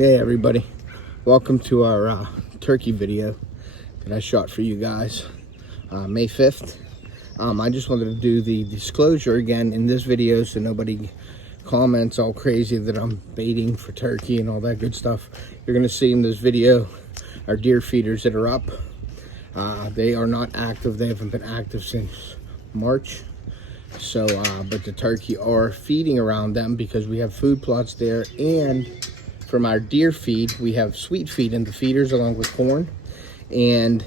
Hey everybody, welcome to our turkey video that I shot for you guys May 5th. I just wanted to do the disclosure again in this video so nobody comments all crazy that I'm baiting for turkey and all that good stuff. You're going to see in this video our deer feeders that are up. They are not active. They haven't been active since March. So but the turkey are feeding around them because we have food plots there, and from our deer feed we have sweet feed in the feeders along with corn. And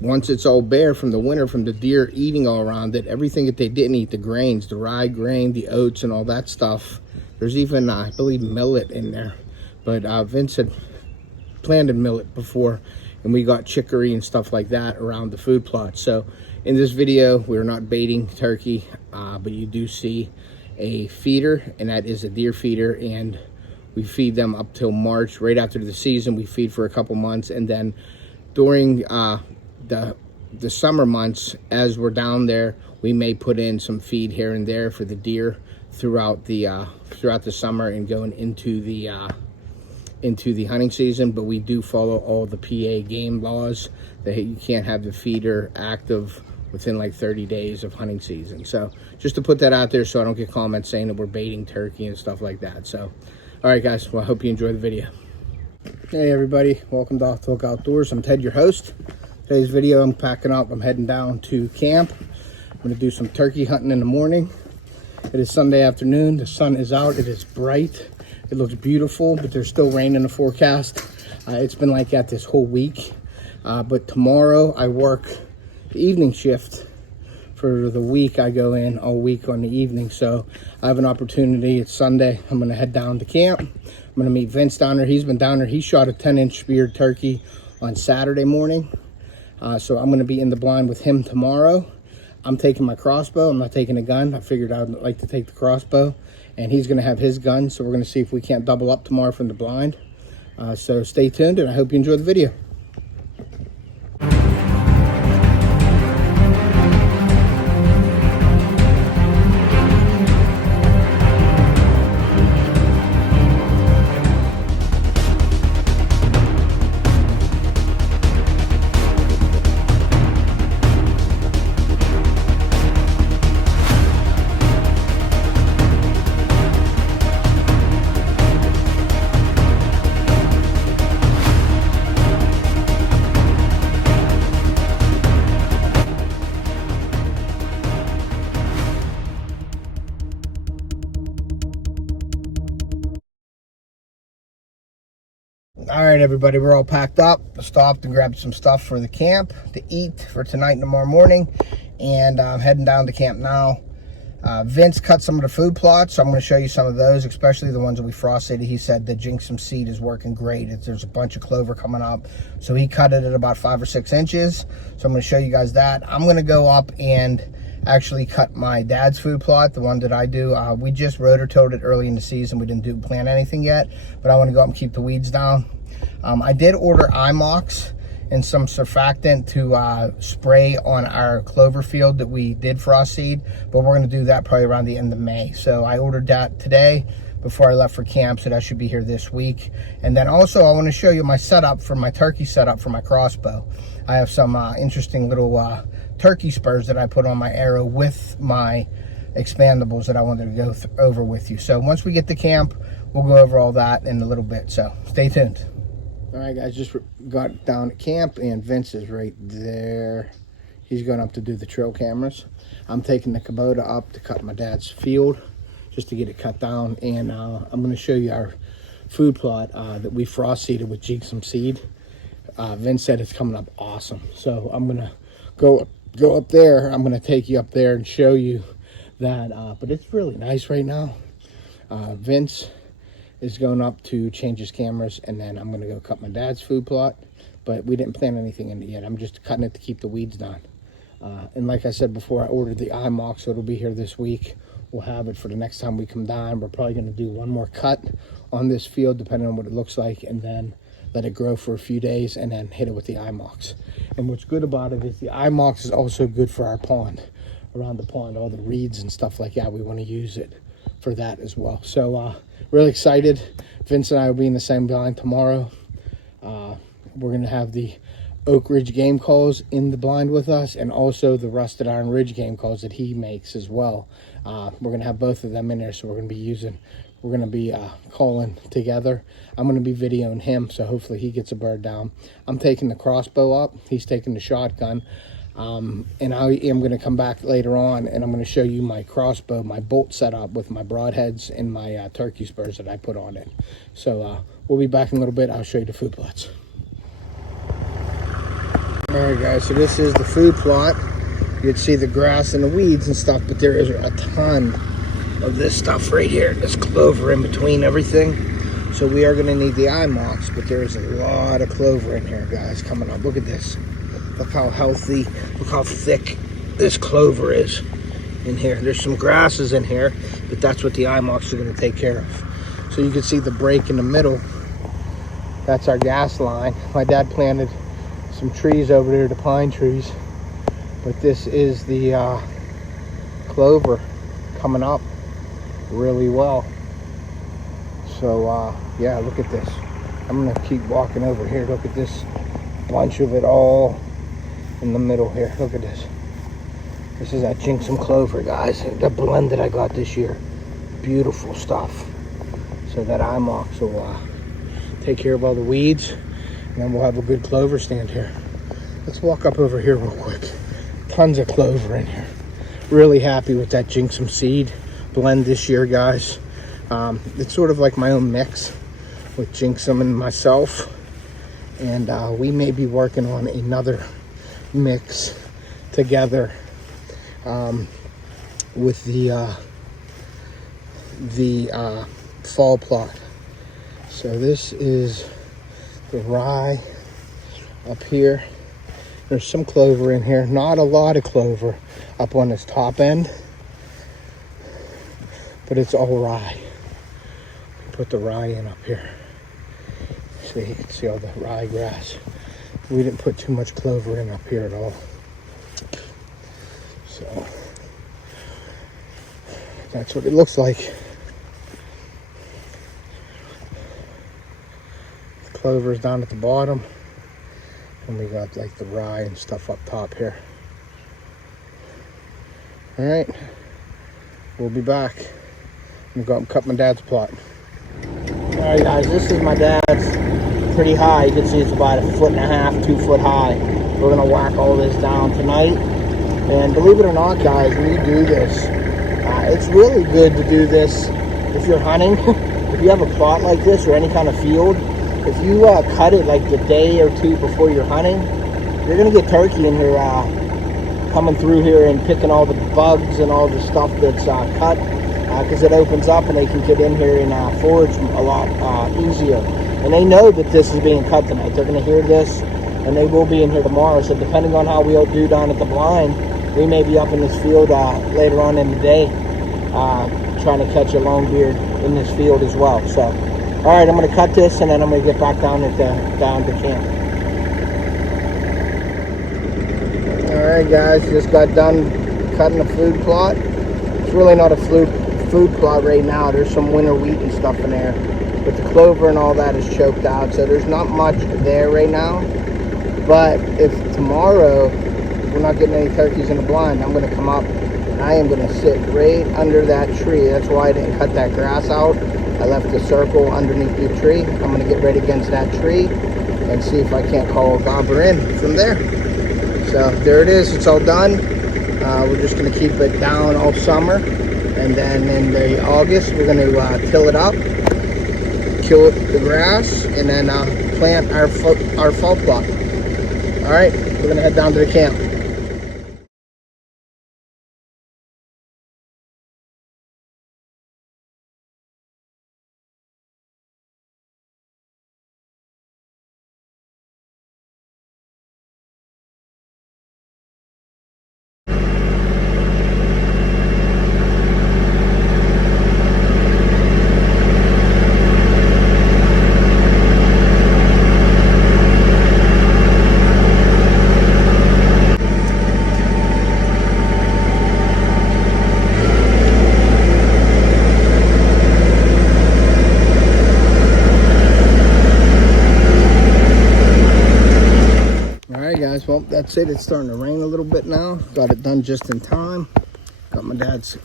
once it's all bare from the winter, from the deer eating all around it, everything that they didn't eat, the grains, the rye grain, the oats and all that stuff, there's even I believe millet in there, but Vince had planted millet before and we got chicory and stuff like that around the food plot. So in this video we're not baiting turkey, but you do see a feeder, and that is a deer feeder, and we feed them up till March. Right after the season we feed for a couple months, and then during the summer months, as we're down there, we may put in some feed here and there for the deer throughout the summer and going into the hunting season. But we do follow all the PA game laws that you can't have the feeder active within like 30 days of hunting season. So just to put that out there so I don't get comments saying that we're baiting turkey and stuff like that. So all right guys, well I hope you enjoy the video. Hey everybody, welcome to Off the Hook Outdoors. I'm Ted, your host. Today's video, I'm packing up, I'm heading down to camp. I'm gonna do some turkey hunting in the morning. It is Sunday afternoon, the sun is out, it is bright, it looks beautiful, but there's still rain in the forecast. It's been like that this whole week, but tomorrow I work the evening shift. For the week, I go in all week on the evening, so I have an opportunity. It's Sunday. I'm gonna head down to camp. I'm gonna meet Vince down there. He's been down there. He shot a 10-inch speared turkey on Saturday morning, so I'm gonna be in the blind with him tomorrow. I'm taking my crossbow. I'm not taking a gun. I figured I'd like to take the crossbow, and he's gonna have his gun, so we're gonna see if we can't double up tomorrow from the blind. So stay tuned, and I hope you enjoy the video. All right, everybody, we're all packed up. Stopped and grabbed some stuff for the camp to eat for tonight and tomorrow morning, and I'm heading down to camp now. Vince cut some of the food plots, so I'm going to show you some of those, especially the ones that we frost seeded. He said the jinx some seed is working great. There's a bunch of clover coming up, so he cut it at about 5 or 6 inches. So I'm going to show you guys that. I'm going to go up and actually cut my dad's food plot, the one that I do. We just rotor-tilled it early in the season. We didn't plant anything yet, but I want to go up and keep the weeds down. I did order IMOX and some surfactant to spray on our clover field that we did frost seed, but we're going to do that probably around the end of May. So I ordered that today before I left for camp, so that should be here this week. And then also I want to show you my setup for my turkey setup for my crossbow. I have some interesting little turkey spurs that I put on my arrow with my expandables that I wanted to go over with you. So once we get to camp, we'll go over all that in a little bit, so stay tuned. All right guys, just got down at camp and Vince is right there. He's going up to do the trail cameras. I'm taking the Kubota up to cut my dad's field just to get it cut down, and I'm going to show you our food plot that we frost seeded with Jigsum seed. Vince said it's coming up awesome, so I'm going to go up there. I'm going to take you up there and show you that, but it's really nice right now. Vince is going up to change his cameras, and then I'm going to go cut my dad's food plot, but we didn't plant anything in it yet. I'm just cutting it to keep the weeds down. And like I said before, I ordered the IMOX, so it'll be here this week. We'll have it for the next time we come down. We're probably going to do one more cut on this field depending on what it looks like, and then let it grow for a few days and then hit it with the IMOX. And what's good about it is the IMOX is also good for our pond. Around the pond, all the reeds and stuff like that, we want to use it for that as well. So really excited. Vince and I will be in the same blind tomorrow. We're going to have the Oak Ridge game calls in the blind with us, and also the Rusted Iron Ridge game calls that he makes as well. We're going to have both of them in there, so we're going to be calling together. I'm going to be videoing him, so hopefully he gets a bird down. I'm taking the crossbow up. He's taking the shotgun. And I am going to come back later on, and I'm going to show you my crossbow, my bolt setup with my broadheads and my turkey spurs that I put on it. So we'll be back in a little bit. I'll show you the food plots. Alright guys, so this is the food plot. You'd see the grass and the weeds and stuff, but there is a ton of this stuff right here, this clover in between everything. So we are going to need the eye marks, but there's a lot of clover in here, guys, coming up. Look at this. Look how healthy, look how thick this clover is in here. There's some grasses in here, but that's what the eye marks are going to take care of. So you can see the break in the middle. That's our gas line. My dad planted some trees over there, the pine trees, but this is the clover coming up really well. So yeah, look at this. I'm gonna keep walking over here. Look at this bunch of it all in the middle here. Look at this. This is that Jinxum clover, guys, the blend that I got this year. Beautiful stuff. So that eye marks will take care of all the weeds, and then we'll have a good clover stand here. Let's walk up over here real quick. Tons of clover in here. Really happy with that Jinxum seed blend this year, guys. It's sort of like my own mix with Jinxum and myself, and we may be working on another mix together with the fall plot. So this is the rye up here. There's some clover in here, not a lot of clover up on this top end, but it's all rye. Put the rye in up here so you can see all the rye grass. We didn't put too much clover in up here at all. So that's what it looks like. The clover is down at the bottom, and we got like the rye and stuff up top here. All right, we'll be back. I'm gonna go up and cut my dad's plot. All right, guys, this is my dad's. Pretty high. You can see it's about 1.5 feet, 2 foot high. We're gonna whack all this down tonight. And believe it or not, guys, when you do this, it's really good to do this if you're hunting. If you have a plot like this or any kind of field, if you cut it like the day or two before you're hunting, you're gonna get turkey in here coming through here and picking all the bugs and all the stuff that's cut, because it opens up and they can get in here and forage a lot easier. And they know that this is being cut tonight. They're going to hear this, and they will be in here tomorrow. So depending on how we'll do down at the blind, we may be up in this field later on in the day, trying to catch a longbeard in this field as well. So, all right, I'm going to cut this, and then I'm going to get back down to camp. All right, guys, just got done cutting the food plot. It's really not a food plot right now. There's some winter wheat and stuff in there, but the clover and all that is choked out, so there's not much there right now. But if tomorrow we're not getting any turkeys in the blind, I'm going to come up and I am going to sit right under that tree. That's why I didn't cut that grass out. I left the circle underneath the tree. I'm going to get right against that tree and see if I can't call a gobbler in from there. So there it is. It's all done. We're just going to keep it down all summer, and then in the August we're going to till it up, kill the grass, and then plant our fall plot. All right, we're going to head down to the camp. guys, well, that's it. It's starting to rain a little bit now. Got it done just in time. Got my dad's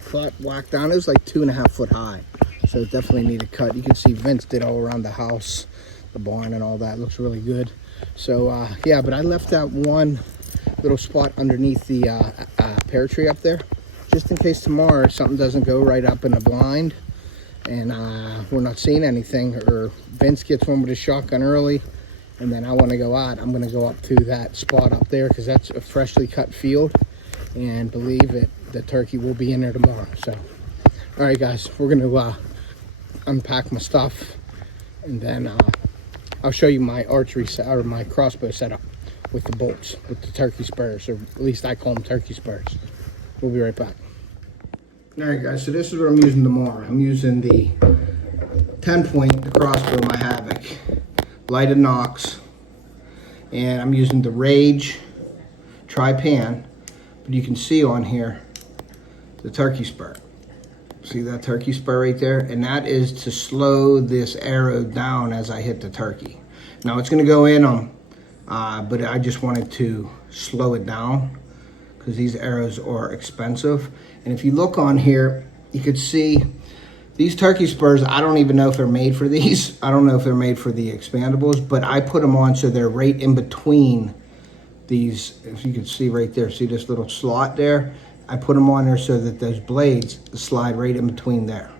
plot whacked down. It was like 2.5 foot high, so it definitely needed cut. You can see Vince did all around the house, the barn and all that. Looks really good. So yeah, but I left that one little spot underneath the pear tree up there, just in case tomorrow something doesn't go right up in the blind and we're not seeing anything, or Vince gets one with his shotgun early and then I want to go out. I'm going to go up to that spot up there because that's a freshly cut field, and believe it, the turkey will be in there tomorrow. So all right guys, we're going to unpack my stuff, and then I'll show you my archery or my crossbow setup with the bolts, with the turkey spurs, or at least I call them turkey spurs. We'll be right back. All right guys, so this is what I'm using tomorrow. I'm using the 10-point, the crossbow, my Havoc, lighted Nox, and I'm using the Rage tri-pan, but you can see on here the turkey spur. See that turkey spur right there? And that is to slow this arrow down as I hit the turkey. Now it's gonna go in on, but I just wanted to slow it down because these arrows are expensive. And if you look on here, you could see these turkey spurs, I don't even know if they're made for these. I don't know if they're made for the expandables, but I put them on so they're right in between these. If you can see right there, see this little slot there? I put them on there so that those blades slide right in between there.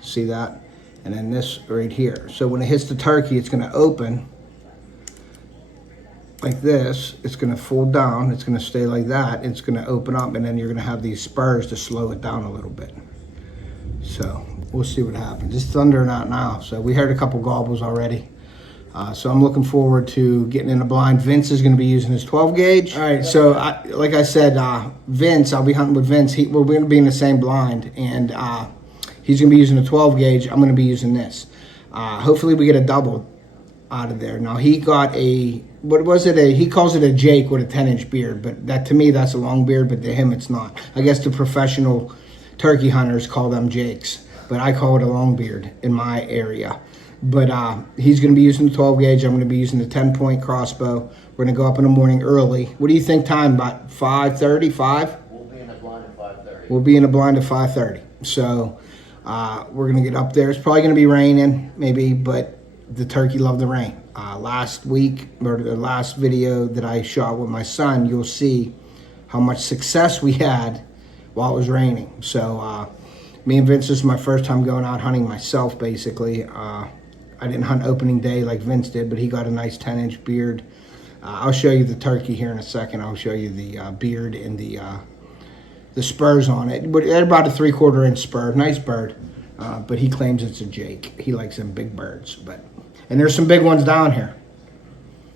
See that? And then this right here. So when it hits the turkey, it's gonna open like this. It's gonna fold down, it's gonna stay like that, it's gonna open up, and then you're gonna have these spurs to slow it down a little bit. So we'll see what happens. It's thundering out now, so we heard a couple gobbles already. So I'm looking forward to getting in the blind. Vince is going to be using his 12 gauge. All right, so like I said, Vince, I'll be hunting with Vince. We're going to be in the same blind, and he's going to be using a 12 gauge. I'm going to be using this. Hopefully we get a double out of there. Now he got a, what was it? He calls it a Jake with a 10-inch beard, but that, to me, that's a long beard, but to him it's not. I guess the professional turkey hunters call them Jakes, but I call it a long beard in my area. But he's going to be using the 12 gauge. I'm going to be using the 10-point crossbow. We're going to go up in the morning early. What do you think time? About 5:30, 5? We'll be in the blind at 5:30. We'll be in the blind at 5:30. So we're going to get up there. It's probably going to be raining, maybe, but the turkey loved the rain. Last week, or the last video that I shot with my son, you'll see how much success we had while it was raining. So me and Vince, this is my first time going out hunting myself, basically. I didn't hunt opening day like Vince did, but he got a nice 10-inch beard. I'll show you the turkey here in a second. I'll show you the beard and the spurs on it. But at about a 3/4 inch spur, nice bird. But he claims it's a Jake. He likes them big birds. And there's some big ones down here.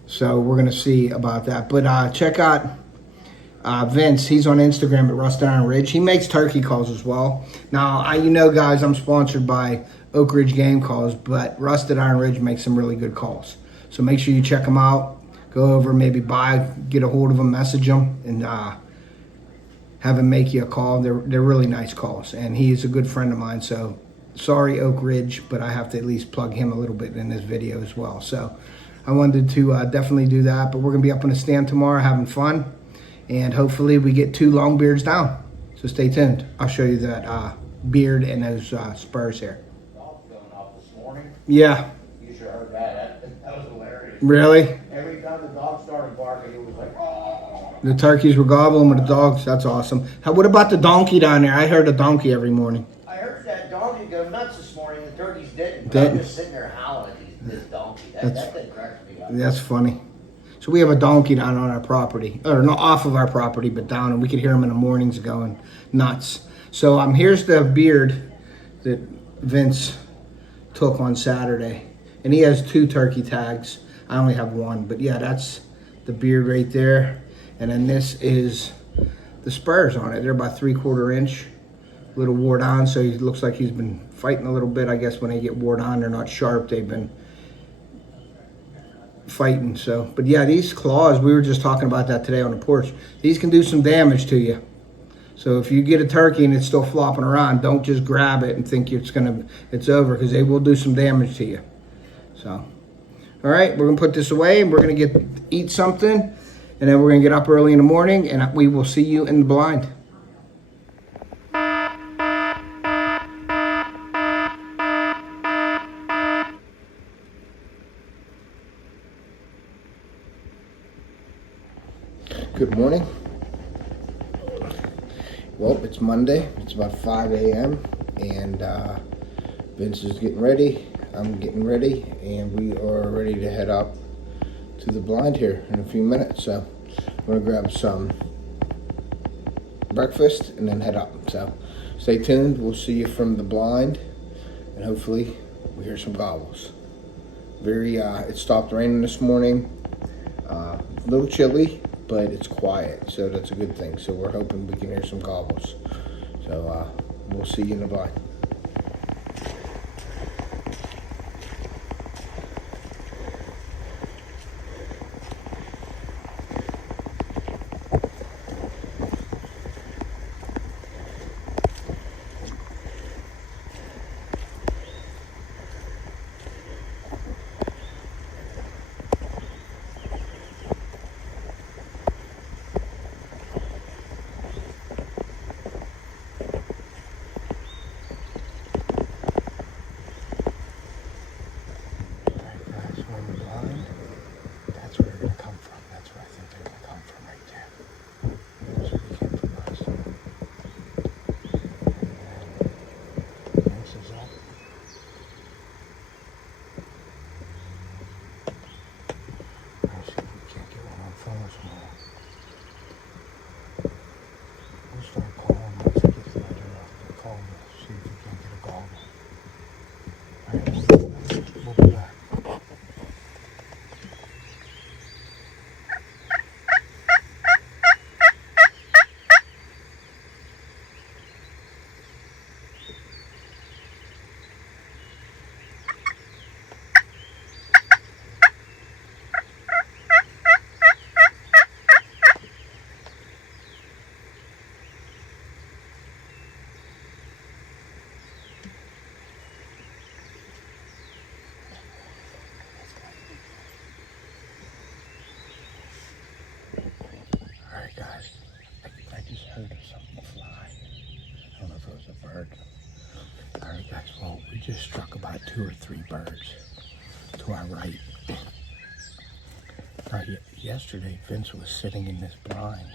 So we're gonna see about that. But check out Vince. He's on Instagram at Rusted Iron Ridge. He makes turkey calls as well. Now, you know, guys, I'm sponsored by Oak Ridge Game Calls, but Rusted Iron Ridge makes some really good calls. So make sure you check them out. Go over, maybe get a hold of them, message them, and have him make you a call. They're really nice calls, and he's a good friend of mine. So sorry, Oak Ridge, but I have to at least plug him a little bit in this video as well. So I wanted to definitely do that, but we're gonna be up on the stand tomorrow having fun, and hopefully we get 2 long beards down. So stay tuned. I'll show you that beard and those spurs here. Yeah. You sure heard that. That was hilarious. Really? Every time the dog started barking, it was like, oh. The turkeys were gobbling with the dogs. That's awesome. What about the donkey down there? I heard a donkey every morning. I heard that donkey go nuts this morning. The turkeys didn't. But I'm just sitting there howling at this donkey. That thing cracks me up. That's funny. So we have a donkey down on our property. Or not off of our property, but down. And we could hear him in the mornings going nuts. So here's the beard that Vince took on Saturday, and he has 2 turkey tags. I only have 1, but yeah, that's the beard right there. And then this is the spurs on it. They're about 3/4 inch, a little wore down, so he looks like he's been fighting a little bit. I guess when they get wore down, they're not sharp. They've been fighting. So, but yeah, these claws, we were just talking about that today on the porch. These can do some damage to you. So if you get a turkey and it's still flopping around, don't just grab it and think it's over, because they will do some damage to you. So, all right, we're gonna put this away and we're gonna eat something, and then we're gonna get up early in the morning, and we will see you in the blind. Good morning. Well, it's Monday. It's about 5 a.m. and Vince is getting ready. I'm getting ready, and we are ready to head up to the blind here in a few minutes. So I'm gonna grab some breakfast and then head up. So stay tuned. We'll see you from the blind, and hopefully we hear some gobbles. It stopped raining this morning. A little chilly, but it's quiet, so that's a good thing. So we're hoping we can hear some gobbles. So we'll see you in the blind. Guys, I just heard something fly. I don't know if it was a bird. Alright guys, well, we just struck about 2 or 3 birds to our right. Now, yesterday, Vince was sitting in this blind,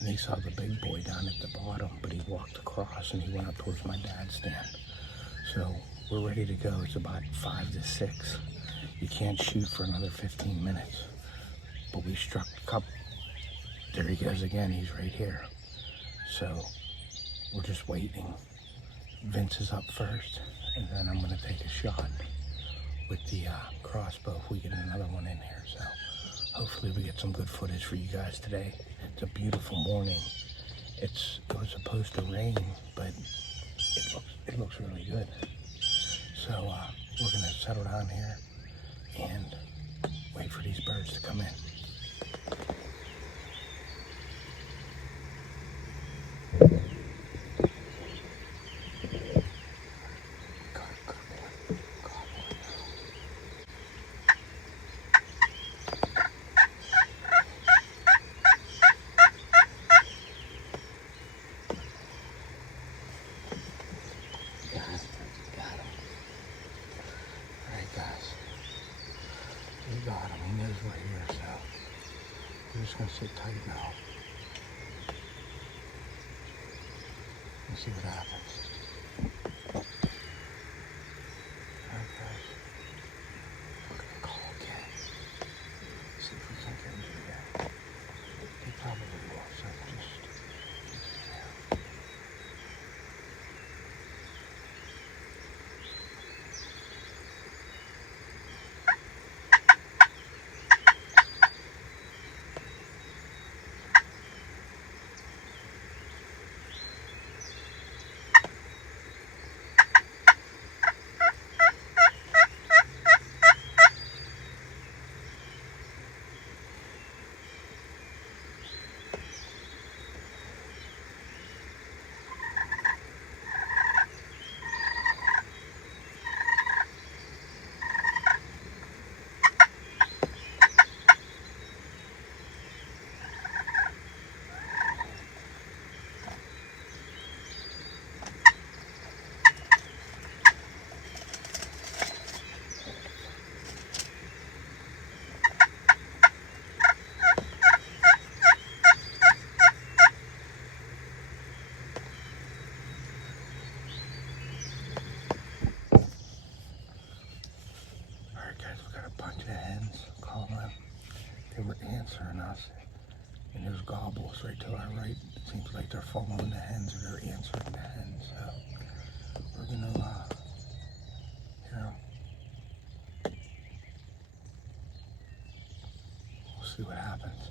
and he saw the big boy down at the bottom, but he walked across and he went up towards my dad's stand. So we're ready to go. It's about 5 to 6. You can't shoot for another 15 minutes. But we struck a couple. There he goes again, he's right here. So we're just waiting. Vince is up first, and then I'm gonna take a shot with the crossbow if we get another one in here. So hopefully we get some good footage for you guys today. It's a beautiful morning. It was supposed to rain, but it looks really good. So we're gonna settle down here and wait for these birds to come in. Got him. He knows we're here, so we're just gonna sit tight now and see what happens. Alright guys, we're gonna call again. See if we can get into there. They probably will, so just bunch of hens calling. They were answering us. And there's gobbles right to our right. It seems like they're following the hens or they're answering the hens. So we're gonna hear them. We'll see what happens.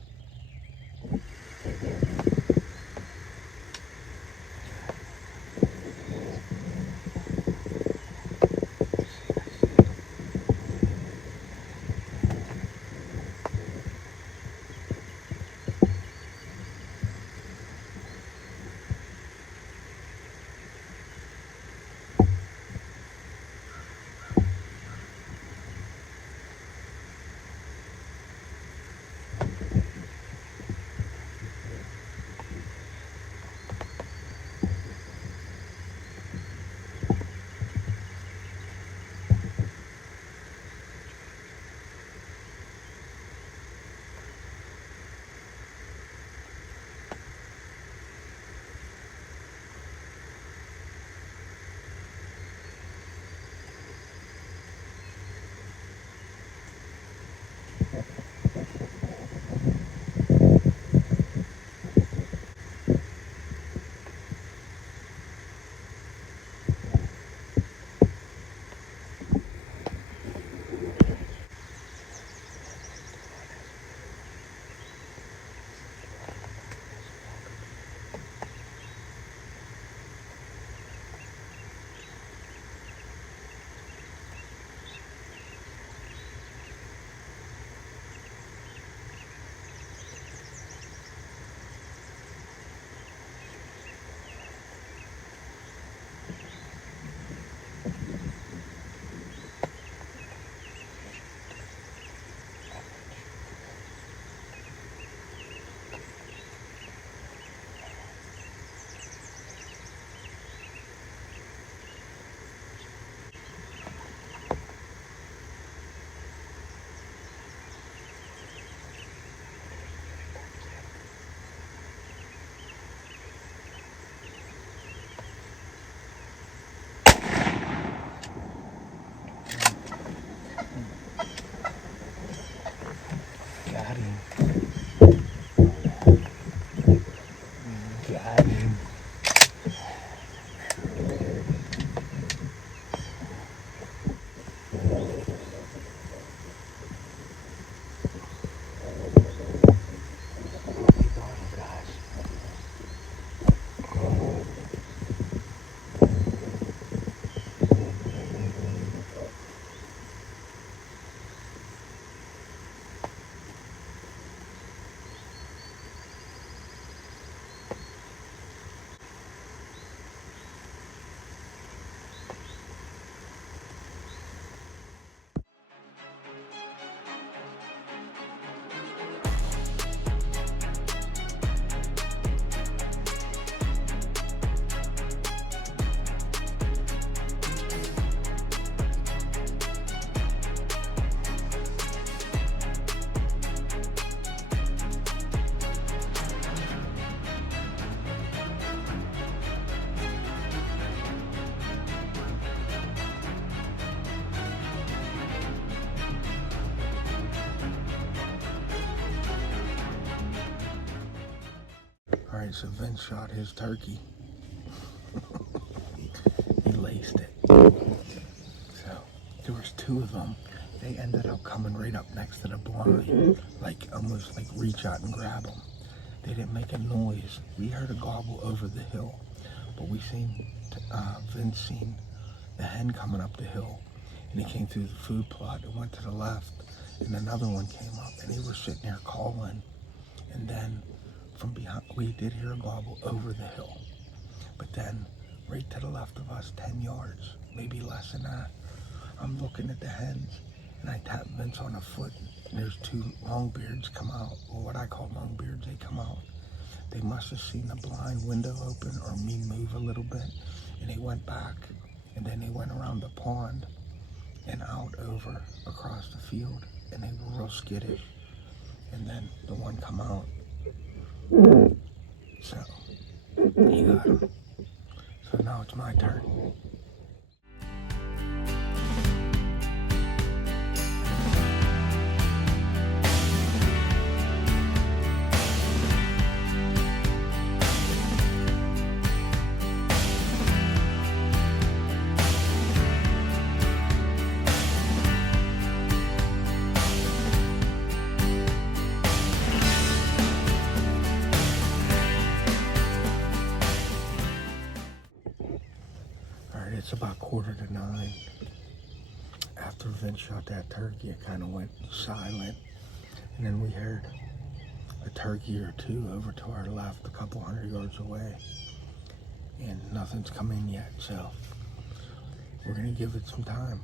Got him. Got him. Alright, so Vince shot his turkey. He laced it. So, there was two of them. They ended up coming right up next to the blind. Like, almost like reach out and grab them. They didn't make a noise. We heard a gobble over the hill. But we seen, Vince seen the hen coming up the hill. And he came through the food plot and went to the left. And another one came up and they were sitting there calling. And then from behind, we did hear a gobble over the hill. But then right to the left of us, 10 yards, maybe less than that, I'm looking at the hens and I tap Vince on the foot and there's two longbeards come out, or what I call longbeards, they come out. They must have seen the blind window open or me move a little bit, and they went back and then they went around the pond and out over across the field, and they were real skittish. And then the one come out. So he got him. So now it's my turn. 9:15. After Vince shot that turkey, it kind of went silent. And then we heard a turkey or two over to our left, a couple hundred yards away. And nothing's come in yet, so we're gonna give it some time.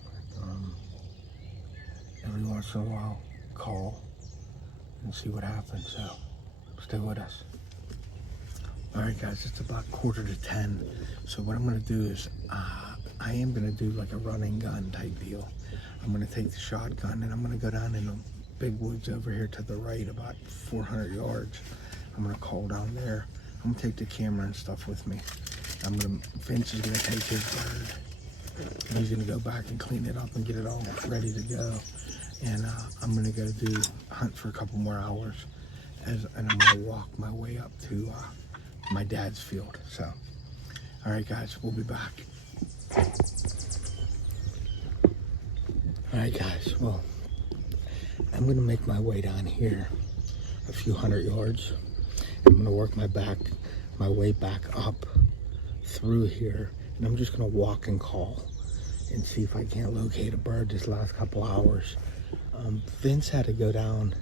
Every once in a while, call and see what happens, so stay with us. All right, guys, it's about 9:45. So what I'm gonna do is, I am gonna do like a run and gun type deal. I'm gonna take the shotgun and I'm gonna go down in the big woods over here to the right, about 400 yards. I'm gonna call down there. I'm gonna take the camera and stuff with me. Vince is gonna take his bird. And he's gonna go back and clean it up and get it all ready to go. And I'm gonna go hunt for a couple more hours, and I'm gonna walk my way up to my dad's field. So, all right, guys, we'll be back. All right, guys. Well, I'm gonna make my way down here a few hundred yards. I'm gonna work my way back up through here, and I'm just gonna walk and call and see if I can't locate a bird this last couple hours. Vince had to go down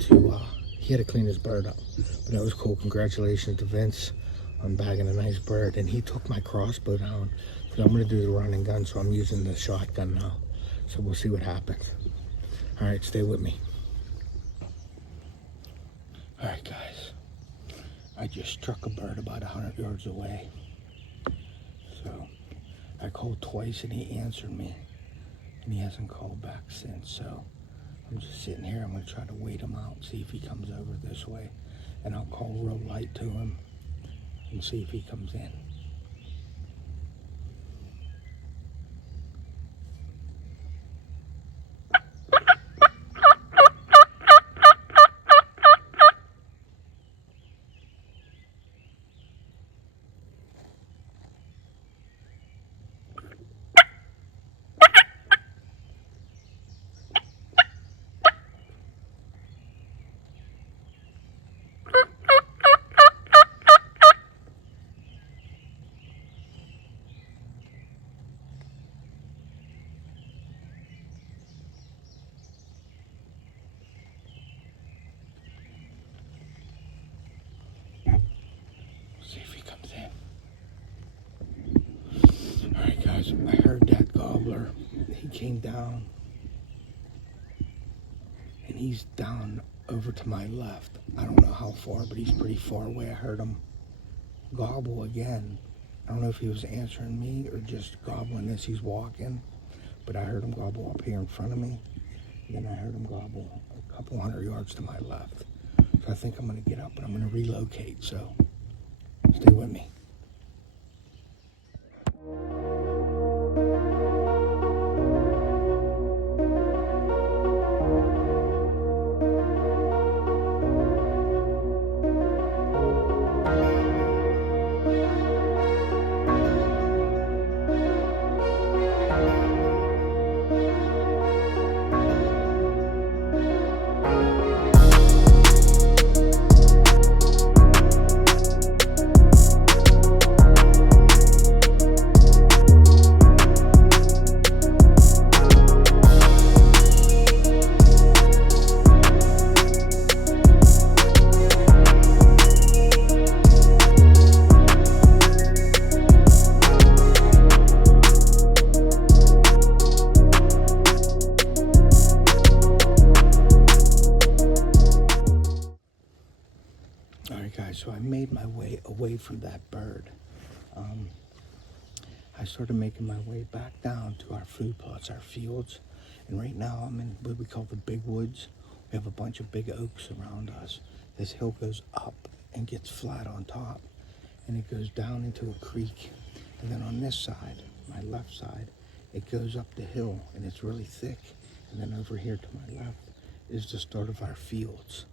to, he had to clean his bird up, but that was cool. Congratulations to Vince on bagging a nice bird. And he took my crossbow down, because I'm gonna do the run and gun, so I'm using the shotgun now. So we'll see what happens. All right, stay with me. All right, guys, I just struck a bird about 100 yards away. So I called twice and he answered me, and he hasn't called back since. So I'm just sitting here. I'm gonna try to wait him out, see if he comes over this way, and I'll call real light to him and see if he comes in. See if he comes in. All right, guys, I heard that gobbler. He came down, and he's down over to my left. I don't know how far, but he's pretty far away. I heard him gobble again. I don't know if he was answering me or just gobbling as he's walking, but I heard him gobble up here in front of me. And then I heard him gobble a couple hundred yards to my left. So I think I'm gonna get up and I'm gonna relocate, so stay with me. So I made my way away from that bird. I started making my way back down to our food plots, our fields. And right now I'm in what we call the big woods. We have a bunch of big oaks around us. This hill goes up and gets flat on top. And it goes down into a creek. And then on this side, my left side, it goes up the hill and it's really thick. And then over here to my left is the start of our fields.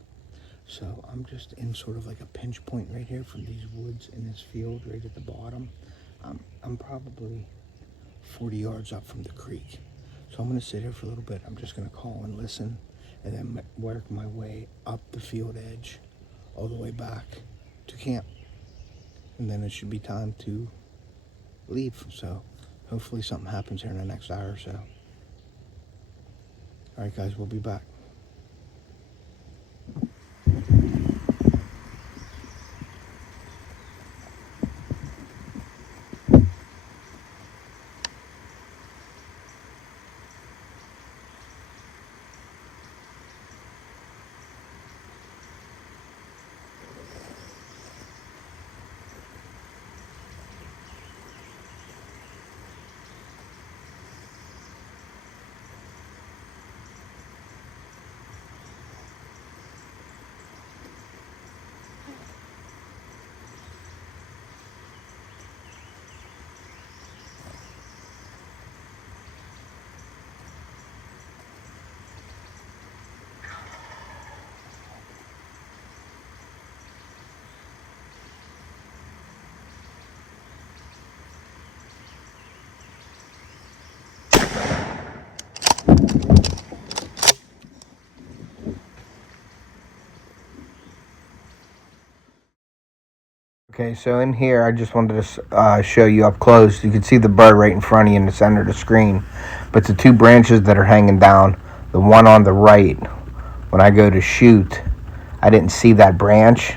So I'm just in sort of like a pinch point right here from these woods in this field right at the bottom. I'm probably 40 yards up from the creek. So I'm gonna sit here for a little bit. I'm just gonna call and listen and then work my way up the field edge all the way back to camp. And then it should be time to leave. So Hopefully something happens here in the next hour or so. All right, guys, we'll be back. Okay, so in here, I just wanted to show you up close. You can see the bird right in front of you in the center of the screen. But the two branches that are hanging down, the one on the right, when I go to shoot, I didn't see that branch.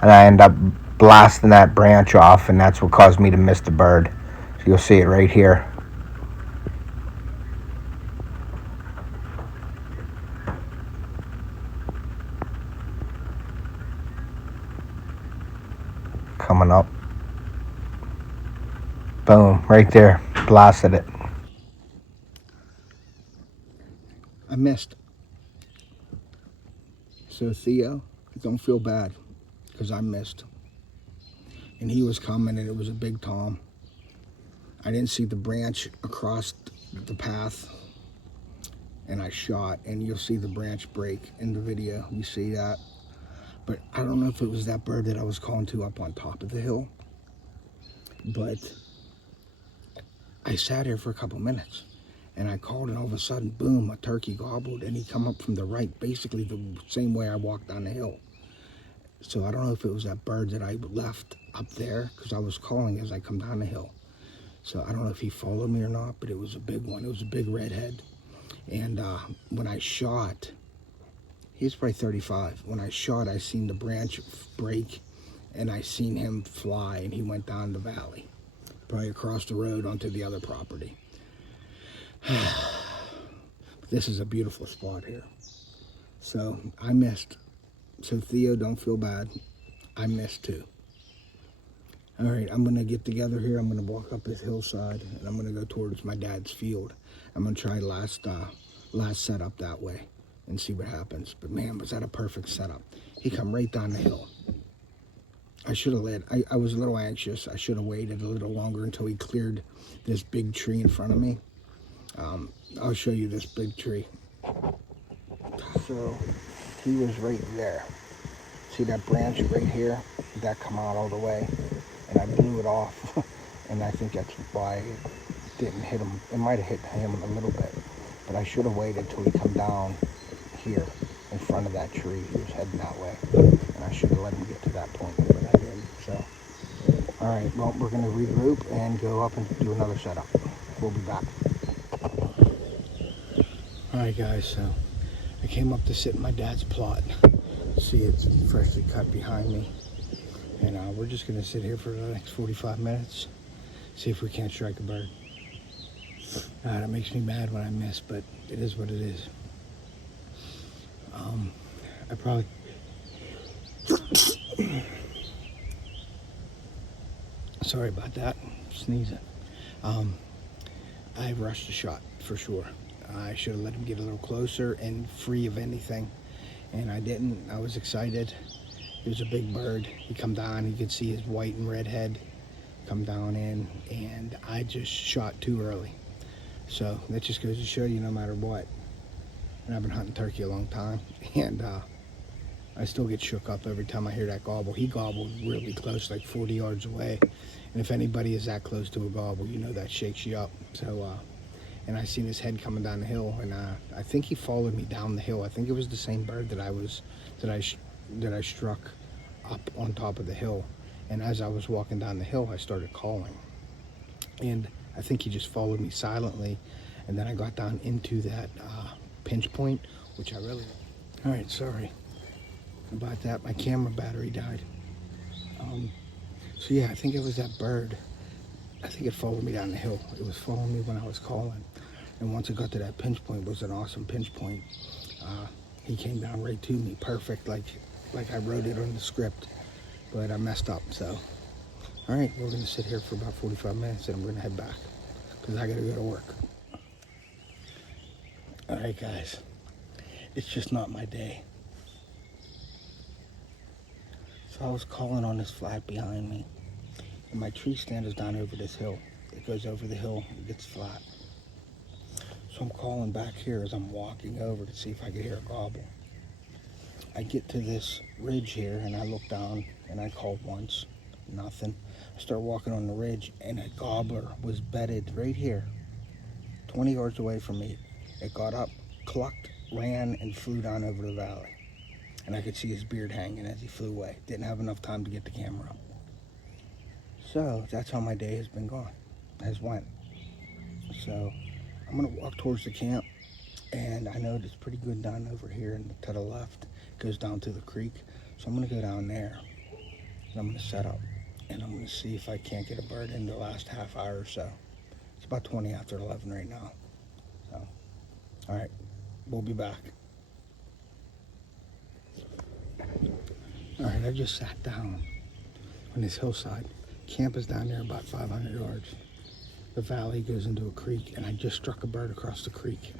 And I end up blasting that branch off, and that's what caused me to miss the bird. So you'll see it right here. Coming up. Boom, right there. Blasted it. I missed. So Theo, don't feel bad, because I missed. And he was coming, and it was a big tom. I didn't see the branch across the path, and I shot, and you'll see the branch break in the video. You see that? But I don't know if it was that bird that I was calling to up on top of the hill. But I sat here for a couple minutes, and I called, and all of a sudden, boom, a turkey gobbled, and he come up from the right, basically the same way I walked down the hill. So I don't know if it was that bird that I left up there, because I was calling as I come down the hill. So I don't know if he followed me or not, but it was a big one. It was a big redhead. And when I shot, he was probably 35. When I shot, I seen the branch break, and I seen him fly, and he went down the valley, probably across the road onto the other property. This is a beautiful spot here. So I missed. So Theo, don't feel bad. I missed too. All right, I'm going to get together here. I'm going to walk up this hillside, and I'm going to go towards my dad's field. I'm going to try last setup that way and see what happens. But man, was that a perfect setup. He come right down the hill. I should have led. I was a little anxious. I should have waited a little longer until he cleared this big tree in front of me. I'll show you this big tree. So he was right there. See that branch right here? That come out all the way. And I blew it off. And I think that's why it didn't hit him. It might have hit him a little bit. But I should have waited till he come down here in front of that tree. He was heading that way. And I should have let him get to that point, but I didn't. So, all right, well, we're going to regroup and go up and do another setup. We'll be back. All right, guys, so I came up to sit in my dad's plot. See, it's freshly cut behind me. And we're just going to sit here for the next 45 minutes, see if we can't strike a bird. That makes me mad when I miss, but it is what it is. I probably... Sorry about that, sneezing. I rushed the shot, for sure. I should have let him get a little closer and free of anything, and I didn't. I was excited. He was a big bird. He come down, you could see his white and red head come down in, and I just shot too early. So that just goes to show you, no matter what. And I've been hunting turkey a long time, and I still get shook up every time I hear that gobble. He gobbled really close, like 40 yards away. And if anybody is that close to a gobble, you know that shakes you up. So, and I seen his head coming down the hill, and I think he followed me down the hill. I think it was the same bird that I struck up on top of the hill. And as I was walking down the hill, I started calling. And I think he just followed me silently, and then I got down into that pinch point, which I really... All right, sorry about that. My camera battery died. So yeah, I think it was that bird. I think it followed me down the hill. It was following me when I was calling. And once it got to that pinch point, it was an awesome pinch point. He came down right to me, perfect, like I wrote it on the script. But I messed up, so. All right, we're gonna sit here for about 45 minutes and we're gonna head back because I gotta go to work. All right, guys, it's just not my day. So I was calling on this flat behind me, and my tree stand is down over this hill. It goes over the hill, it gets flat. So I'm calling back here as I'm walking over to see if I could hear a gobble. I get to this ridge here and I look down and I called once, nothing. I start walking on the ridge and a gobbler was bedded right here, 20 yards away from me. It got up, clucked, ran, and flew down over the valley. And I could see his beard hanging as he flew away. Didn't have enough time to get the camera up. So that's how my day has been went. So I'm gonna walk towards the camp, and I know it's pretty good down over here and to the left. It goes down to the creek. So I'm gonna go down there and I'm gonna set up and I'm gonna see if I can't get a bird in the last half hour or so. It's about 20 after 11 right now. So, all right, we'll be back. All right, I just sat down on this hillside. Camp is down there about 500 yards. The valley goes into a creek, and I just struck a bird across the creek.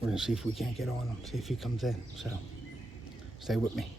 We're gonna see if we can't get on him, see if he comes in. So, stay with me.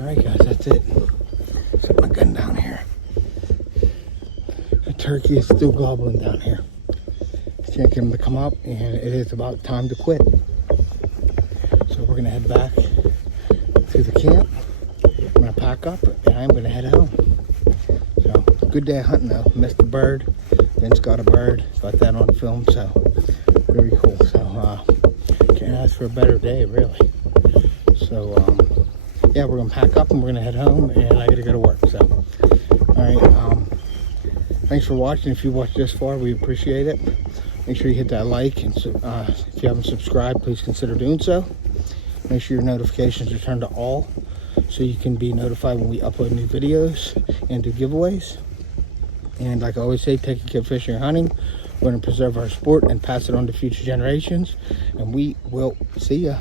All right, guys, that's it. Set my gun down here. The turkey is still gobbling down here. Can't get him to come up, and it is about time to quit. So we're gonna head back to the camp. I'm gonna pack up, and I'm gonna head home. So, good day hunting though. Missed a bird. Vince got a bird. Got that on film, so very cool. So, can't ask for a better day, really. So, yeah, we're gonna pack up and we're gonna head home, and I gotta go to work. So, all right. Thanks for watching. If you watched this far, we appreciate it. Make sure you hit that like, and if you haven't subscribed, please consider doing so. Make sure your notifications are turned to all, so you can be notified when we upload new videos and do giveaways. And like I always say, take a kid fishing or hunting. We're gonna preserve our sport and pass it on to future generations. And we will see ya.